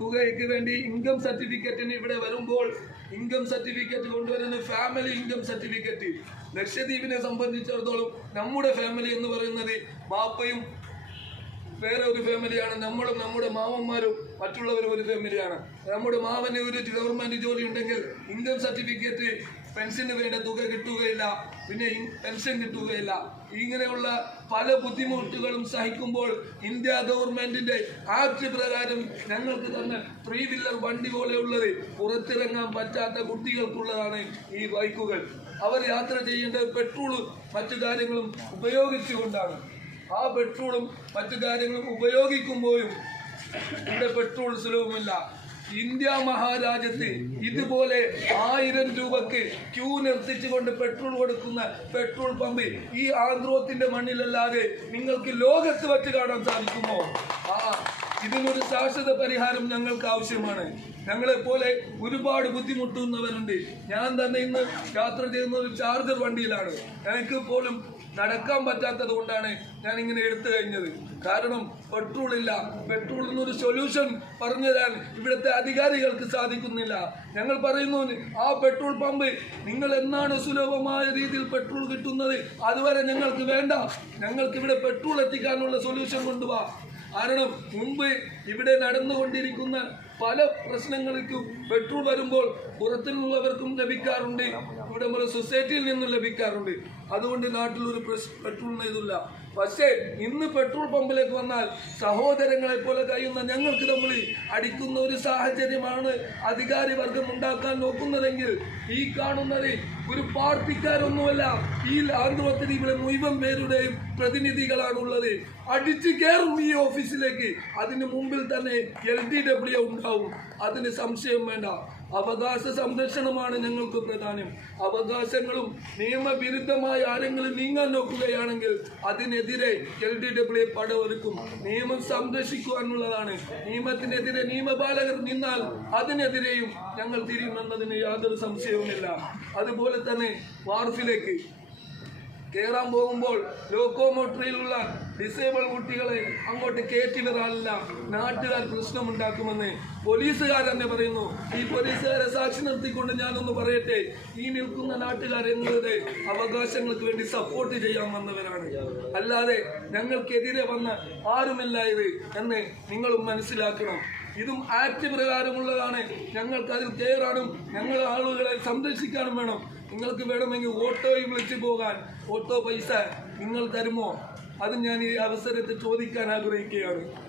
തുകയ്ക്ക് വേണ്ടി ഇൻകം സർട്ടിഫിക്കറ്റിന് ഇവിടെ വരുമ്പോൾ ഇൻകം സർട്ടിഫിക്കറ്റ് കൊണ്ടുവരുന്ന ഫാമിലി ഇൻകം സർട്ടിഫിക്കറ്റ് ലക്ഷദ്വീപിനെ സംബന്ധിച്ചിടത്തോളം നമ്മുടെ ഫാമിലി എന്ന് പറയുന്നത് ബാപ്പയും വേറെ ഒരു ഫാമിലിയാണ് നമ്മളും നമ്മുടെ മാമന്മാരും മറ്റുള്ളവരും ഒരു ഫാമിലിയാണ് നമ്മുടെ മാമന് ഒരു ഗവൺമെന്റ് ജോലി ഉണ്ടെങ്കിൽ ഇൻകം സർട്ടിഫിക്കറ്റ് പെൻഷന് വേണ്ട തുക കിട്ടുകയില്ല. പിന്നെ പെൻഷൻ കിട്ടുകയില്ല. ഇങ്ങനെയുള്ള പല ബുദ്ധിമുട്ടുകളും സഹിക്കുമ്പോൾ ഇന്ത്യ ഗവൺമെന്റിന്റെ ആക്ട് പ്രകാരം ഞങ്ങൾക്ക് തന്നെ ത്രീ വീലർ വണ്ടി പോലെയുള്ളത് പുറത്തിറങ്ങാൻ പറ്റാത്ത കുട്ടികൾക്കുള്ളതാണ് ഈ ബൈക്കുകൾ. അവർ യാത്ര ചെയ്യേണ്ടത് പെട്രോളും മറ്റു കാര്യങ്ങളും ഉപയോഗിച്ചുകൊണ്ടാണ്. ആ പെട്രോളും മറ്റു കാര്യങ്ങളും ഉപയോഗിക്കുമ്പോഴും ഇവിടെ പെട്രോൾ സുലഭമില്ല. ഇന്ത്യ മഹാരാജ്യത്ത് ഇതുപോലെ ആയിരം രൂപക്ക് ക്യൂ നിർത്തിച്ചുകൊണ്ട് പെട്രോൾ കൊടുക്കുന്ന പെട്രോൾ പമ്പ് ഈ ആന്ധ്രോത്തിന്റെ മണ്ണിലല്ലാതെ നിങ്ങൾക്ക് ലോകത്ത് വച്ച് കാണാൻ സാധിക്കുമോ? ആ ഇതിനൊരു ശാശ്വത പരിഹാരം ഞങ്ങൾക്ക് ആവശ്യമാണ്. ഞങ്ങളെപ്പോലെ ഒരുപാട് ബുദ്ധിമുട്ടുന്നവരുണ്ട്. ഞാൻ തന്നെ ഇന്ന് യാത്ര ചെയ്യുന്ന ഒരു ചാർജർ വണ്ടിയിലാണ്. എനിക്ക് പോലും നടക്കാൻ പറ്റാത്തത് കൊണ്ടാണ് ഞാൻ ഇങ്ങനെ എടുത്തു കഴിഞ്ഞത്. കാരണം പെട്രോൾ ഇല്ല. പെട്രോളിന് ഒരു സൊല്യൂഷൻ പറഞ്ഞു തരാൻ ഇവിടുത്തെ അധികാരികൾക്ക് സാധിക്കുന്നില്ല. ഞങ്ങൾ പറയുന്നു ആ പെട്രോൾ പമ്പ് നിങ്ങൾ എന്നാണ് സുലഭമായ രീതിയിൽ പെട്രോൾ കിട്ടുന്നത്? അതുവരെ ഞങ്ങൾക്ക് വേണ്ട. ഞങ്ങൾക്ക് ഇവിടെ പെട്രോൾ എത്തിക്കാനുള്ള സൊല്യൂഷൻ കൊണ്ടുപോവാ കാരണം മുമ്പ് ഇവിടെ നടന്നുകൊണ്ടിരിക്കുന്ന പല പ്രശ്നങ്ങൾക്കും പെട്രോൾ വരുമ്പോൾ പുറത്തുനിന്നുള്ളവർക്കും ലഭിക്കാറുണ്ട് ഇവിടെ നമ്മുടെ സൊസൈറ്റിയിൽ നിന്നും ലഭിക്കാറുണ്ട്. അതുകൊണ്ട് നാട്ടിൽ ഒരു പെട്രോളിന് ഇതില്ല പക്ഷേ ഇന്ന് പെട്രോൾ പമ്പിലേക്ക് വന്നാൽ സഹോദരങ്ങളെ പോലെ കഴിയുന്ന ഞങ്ങൾക്ക് നമ്മൾ അടിക്കുന്ന ഒരു സാഹചര്യമാണ് അധികാരി വർഗം ഉണ്ടാക്കാൻ നോക്കുന്നതെങ്കിൽ ഈ കാണുന്നത് ഒരു പാർട്ടിക്കാരൊന്നുമല്ല. ഈ ആന്ധ്രത്തിൽ ഇവിടെ മുഴുവൻ പേരുടെയും പ്രതിനിധികളാണുള്ളത്. അടിച്ചു കയറും ഈ ഓഫീസിലേക്ക്. അതിന് മുമ്പിൽ തന്നെ എൽ ഡി ഡബ്ല്യു ഉണ്ടാവും. അതിന് സംശയം വേണ്ട. അവകാശ സംരക്ഷണമാണ് ഞങ്ങൾക്ക് പ്രധാനം. അവകാശങ്ങളും നിയമവിരുദ്ധമായി ആരെങ്കിലും നീങ്ങാൻ നോക്കുകയാണെങ്കിൽ അതിനെതിരെ എൽ ഡി ഡബ്ല്യു പടവെടുക്കും നിയമം സംരക്ഷിക്കുവാനുള്ളതാണ്. നിയമത്തിനെതിരെ നിയമപാലകർ നിന്നാൽ അതിനെതിരെയും ഞങ്ങൾ തിരിയുമെന്നതിന് യാതൊരു സംശയവുമില്ല. അതുപോലെ തന്നെ വാർഫിലേക്ക് കയറാൻ പോകുമ്പോൾ ലോക്കോമോട്ടറിയിലുള്ള ഡിസേബിൾ കുട്ടികളെ അങ്ങോട്ട് കയറ്റി വരാനില്ല നാട്ടുകാർ പ്രശ്നമുണ്ടാക്കുമെന്ന് പോലീസുകാർ തന്നെ പറയുന്നു. ഈ പോലീസുകാരെ സാക്ഷി നിർത്തിക്കൊണ്ട് ഞാനൊന്ന് പറയട്ടെ. ഈ നിൽക്കുന്ന നാട്ടുകാർ എന്നുള്ളത് അവകാശങ്ങൾക്ക് വേണ്ടി സപ്പോർട്ട് ചെയ്യാൻ വന്നവരാണ്. അല്ലാതെ ഞങ്ങൾക്കെതിരെ വന്ന ആരുമില്ല ഇത് എന്ന് നിങ്ങളും മനസ്സിലാക്കണം. ഇതും ആക്ട് പ്രകാരമുള്ളതാണ്. ഞങ്ങൾക്ക് അതിൽ കയറാനും ഞങ്ങളുടെ ആളുകളെ സംരക്ഷിക്കാനും വേണം. നിങ്ങൾക്ക് വേണമെങ്കിൽ ഓട്ടോയിൽ വിളിച്ചു പോകാൻ ഓട്ടോ പൈസ നിങ്ങൾ തരുമോ? അത് ഞാൻ ഈ അവസരത്തിൽ ചോദിക്കാൻ ആഗ്രഹിക്കുകയാണ്.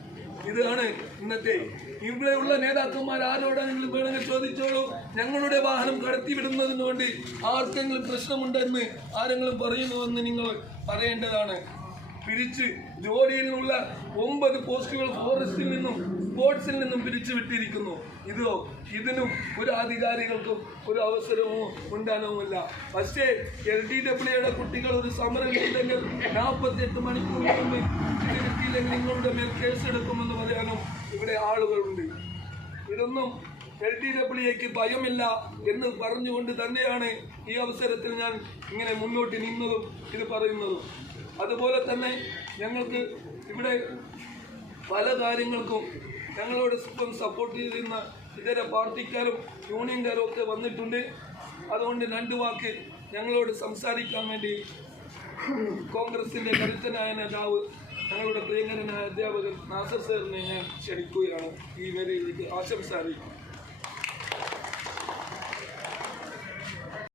ഇതാണ് ഇന്നത്തെ. ഇവിടെയുള്ള നേതാക്കന്മാർ നിങ്ങൾ വേണമെങ്കിൽ ചോദിച്ചോളൂ. ഞങ്ങളുടെ വാഹനം കടത്തിവിടുന്നതിന് വേണ്ടി ആർക്കെങ്കിലും പ്രശ്നമുണ്ടെന്ന് ആരെങ്കിലും പറയുന്നുവെന്ന് നിങ്ങൾ പറയേണ്ടതാണ്. പിരിച്ച് ജോലിയിൽ നിന്നുള്ള ഒമ്പത് പോസ്റ്റുകൾ ഫോറസ്റ്റിൽ നിന്നും സ്പോർട്സിൽ നിന്നും പിരിച്ചു വിട്ടിരിക്കുന്നു. ഇതോ ഇതിനും ഒരു അധികാരികൾക്കും ഒരു അവസരമോ ഉണ്ടാകുമില്ല പക്ഷേ എൽ ഡി ഡബ്ല്യുയുടെ കുട്ടികൾ ഒരു സമരം ചെയ്തെങ്കിൽ നാൽപ്പത്തിയെട്ട് മണിക്കൂർ ഇത് നിങ്ങളുടെ മേൽ കേസെടുക്കുമെന്ന് പറയാനും ഇവിടെ ആളുകളുണ്ട്. ഇതൊന്നും എൽ ഡി ഡബ്ല്യുക്ക് ഭയമില്ല എന്ന് പറഞ്ഞുകൊണ്ട് തന്നെയാണ് ഈ അവസരത്തിൽ ഞാൻ ഇങ്ങനെ മുന്നോട്ട് നിന്നതും ഇത് പറയുന്നതും. അതുപോലെ തന്നെ ഞങ്ങൾക്ക് ഇവിടെ പല കാര്യങ്ങൾക്കും ഞങ്ങളോട് ഇപ്പം സപ്പോർട്ട് ചെയ്തിരുന്ന ഇതര പാർട്ടിക്കാരും യൂണിയൻകാരും ഒക്കെ വന്നിട്ടുണ്ട്. അതുകൊണ്ട് രണ്ട് വാക്ക് ഞങ്ങളോട് സംസാരിക്കാൻ വേണ്ടി കോൺഗ്രസിന്റെ കരുത്തനായ നേതാവ് ഞങ്ങളുടെ പ്രിയങ്കരനായ അധ്യാപകൻ നാസർ സാറിനെ ഞാൻ ക്ഷണിക്കുകയാണ്. ഈ വേദിയിലേക്ക് ആശംസ അറിയിക്കും